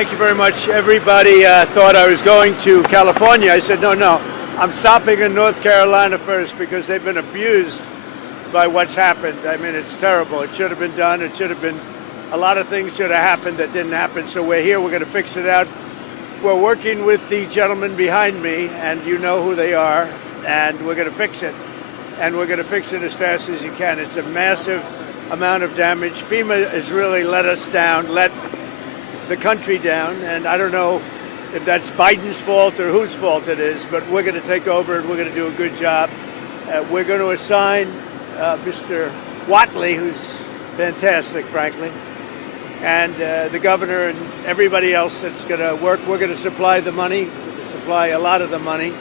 thank you very much. Everybody thought I was going to California. I said, no, I'm stopping in North Carolina first because they've been abused by what's happened. I mean, it's terrible. It should have been done. It should have been, a lot of things should have happened that didn't happen. So we're here. We're going to fix it out. We're working with the gentleman behind me, and you know who they are, and we're going to fix it. And we're going to fix it as fast as you can. It's a massive amount of damage. FEMA has really let us down, let the country down, and I don't know if that's Biden's fault or whose fault it is, but we're going to take over and we're going to do a good job. We're going to assign Mr. Watley, who's fantastic, frankly, and the governor and everybody else that's going to work. We're going to supply the money, supply a lot of the money.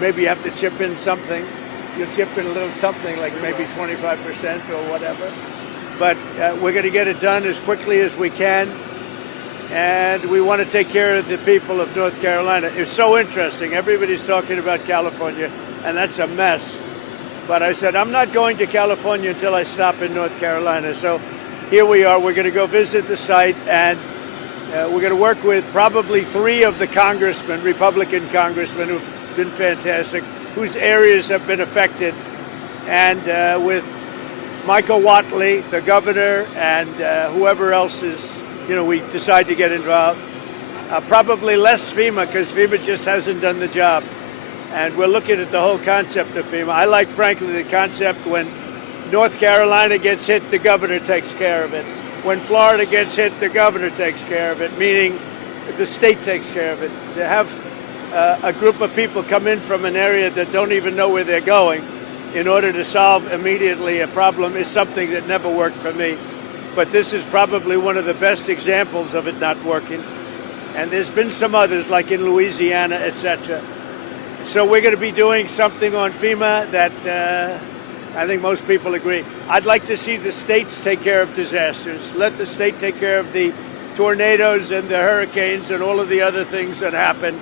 Maybe you have to chip in something. You'll chip in a little something, like maybe 25% or whatever. But we're going to get it done as quickly as we can. And we want to take care of the people of North Carolina. It's so interesting. Everybody's talking about California, and that's a mess. But I said, I'm not going to California until I stop in North Carolina. So here we are. We're going to go visit the site, and we're going to work with probably 3 of the congressmen, Republican congressmen, who've been fantastic, whose areas have been affected, and with Michael Watley, the governor, and whoever else is, we decide to get involved. Probably less FEMA, because FEMA just hasn't done the job. And we're looking at the whole concept of FEMA. I like, frankly, the concept when North Carolina gets hit, the governor takes care of it. When Florida gets hit, the governor takes care of it, meaning the state takes care of it. To have a group of people come in from an area that don't even know where they're going in order to solve immediately a problem is something that never worked for me. But this is probably one of the best examples of it not working. And there's been some others, like in Louisiana, etc. So we're going to be doing something on FEMA that I think most people agree. I'd like to see the states take care of disasters. Let the state take care of the tornadoes and the hurricanes and all of the other things that happen.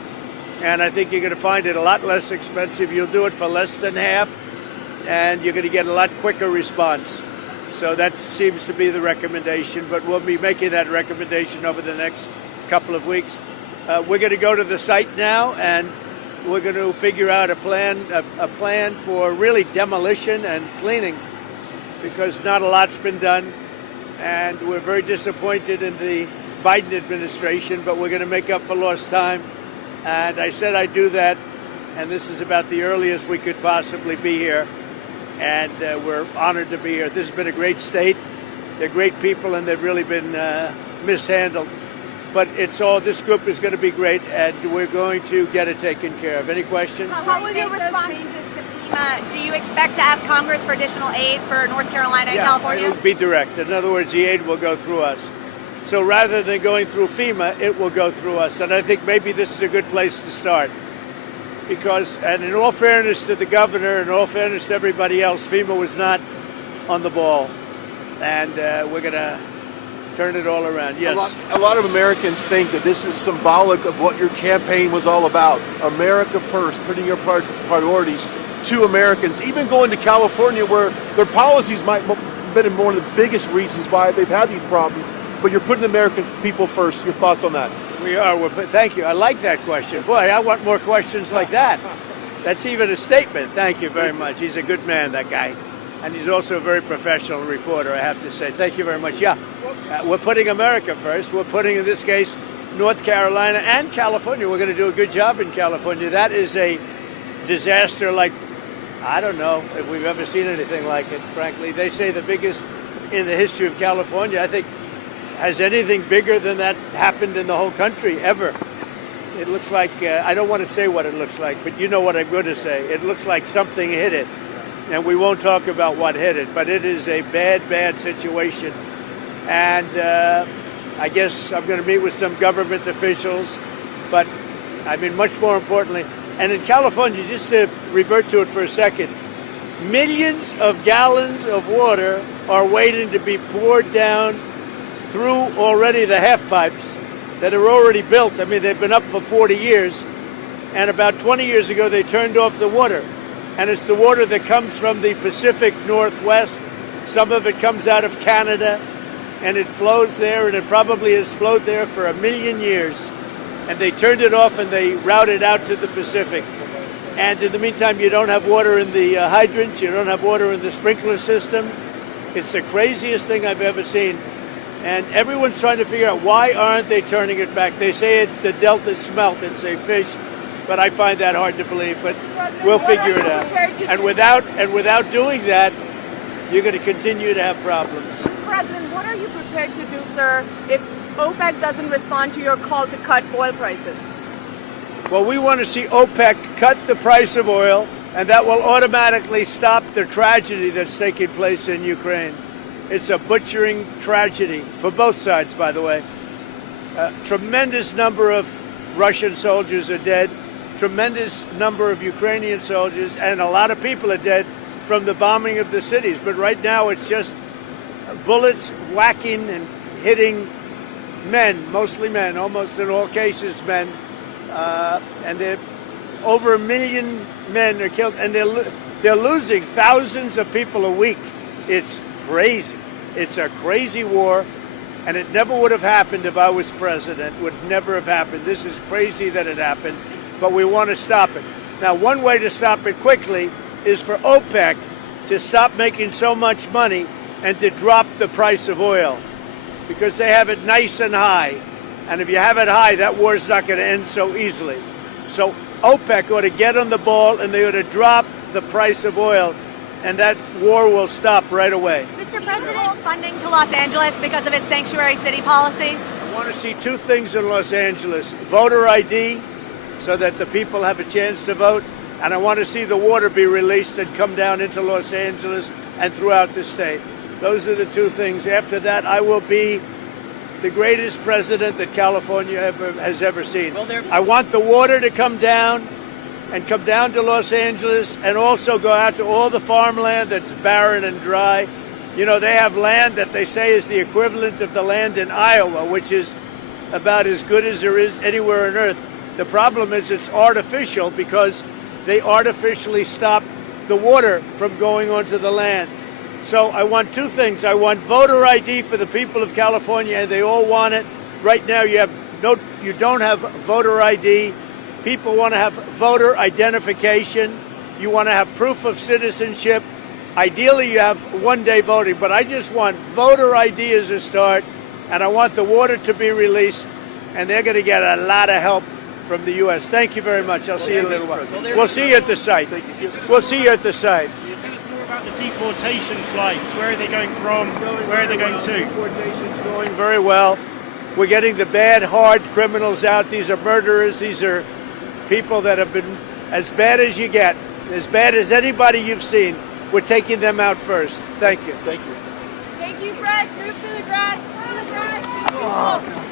And I think you're going to find it a lot less expensive. You'll do it for less than half, and you're going to get a lot quicker response. So that seems to be the recommendation, but we'll be making that recommendation over the next couple of weeks. We're going to go to the site now, and we're going to figure out a plan for really demolition and cleaning, because not a lot's been done, and we're very disappointed in the Biden administration, but we're going to make up for lost time. And I said I'd do that, and this is about the earliest we could possibly be here. And we're honored to be here. This has been a great state. They're great people, and they've really been mishandled. But this group is going to be great, and we're going to get it taken care of. Any questions? How will you respond to FEMA? Do you expect to ask Congress for additional aid for North Carolina and California? It will be direct. In other words, the aid will go through us. So rather than going through FEMA, it will go through us. And I think maybe this is a good place to start. Because, and in all fairness to the governor, and in all fairness to everybody else, FEMA was not on the ball. And we're going to turn it all around. Yes. A lot of Americans think that this is symbolic of what your campaign was all about. America first, putting your priorities to Americans. Even going to California, where their policies might have been one of the biggest reasons why they've had these problems. But you're putting the American people first. Your thoughts on that? We are. Thank you. I like that question. Boy, I want more questions like that. That's even a statement. Thank you very much. He's a good man, that guy. And he's also a very professional reporter, I have to say. Thank you very much. Yeah, we're putting America first. We're putting, in this case, North Carolina and California. We're going to do a good job in California. That is a disaster like, I don't know if we've ever seen anything like it, frankly. They say the biggest in the history of California. I think, has anything bigger than that happened in the whole country ever? It looks like, I don't want to say what it looks like, but you know what I'm going to say. It looks like something hit it. And we won't talk about what hit it, but it is a bad, bad situation. And I guess I'm going to meet with some government officials, but I mean, much more importantly, and in California, just to revert to it for a second, millions of gallons of water are waiting to be poured down through already the half pipes that are already built. I mean, they've been up for 40 years, and about 20 years ago, they turned off the water. And it's the water that comes from the Pacific Northwest. Some of it comes out of Canada, and it flows there, and it probably has flowed there for 1,000,000 years. And they turned it off and they routed out to the Pacific. And in the meantime, you don't have water in the hydrants, you don't have water in the sprinkler systems. It's the craziest thing I've ever seen. And everyone's trying to figure out, why aren't they turning it back? They say it's the Delta smelt, it's a fish, but I find that hard to believe. But we'll figure it out. And without doing that, you're going to continue to have problems. Mr. President, what are you prepared to do, sir, if OPEC doesn't respond to your call to cut oil prices? Well, we want to see OPEC cut the price of oil, and that will automatically stop the tragedy that's taking place in Ukraine. It's a butchering tragedy for both sides, by the way. A tremendous number of Russian soldiers are dead, tremendous number of Ukrainian soldiers, and a lot of people are dead from the bombing of the cities. But right now it's just bullets whacking and hitting men, mostly men, almost in all cases men. And over 1,000,000 men are killed, and they're losing thousands of people a week. It's crazy. It's a crazy war, and it never would have happened if I was president. Would never have happened. This is crazy that it happened, but we want to stop it. Now, one way to stop it quickly is for OPEC to stop making so much money and to drop the price of oil, because they have it nice and high. And if you have it high, that war's not going to end so easily. So OPEC ought to get on the ball, and they ought to drop the price of oil, and that war will stop right away. Mr. President, funding to Los Angeles because of its sanctuary city policy? I want to see two things in Los Angeles: voter ID, so that the people have a chance to vote, and I want to see the water be released and come down into Los Angeles and throughout the state. Those are the two things. After that, I will be the greatest president that California has ever seen. I want the water to come down and come down to Los Angeles, and also go out to all the farmland that's barren and dry. You know, they have land that they say is the equivalent of the land in Iowa, which is about as good as there is anywhere on earth. The problem is it's artificial, because they artificially stop the water from going onto the land. So I want two things. I want voter ID for the people of California, and they all want it. Right now you don't have voter ID. People want to have voter identification. You want to have proof of citizenship. Ideally, you have one-day voting, but I just want voter ID as a start, and I want the water to be released, and they're going to get a lot of help from the U.S. Thank you very much. I'll see you in a little while. We'll see you at the site. We'll see you at the site. About the deportation flights, where are they going from? Where are they going to? Deportation's going very well. We're getting the bad, hard criminals out. These are murderers. These are people that have been as bad as you get, as bad as anybody you've seen. We're taking them out first. Thank you. Thank you. Thank you, Fred. Move to the grass. Move to the grass.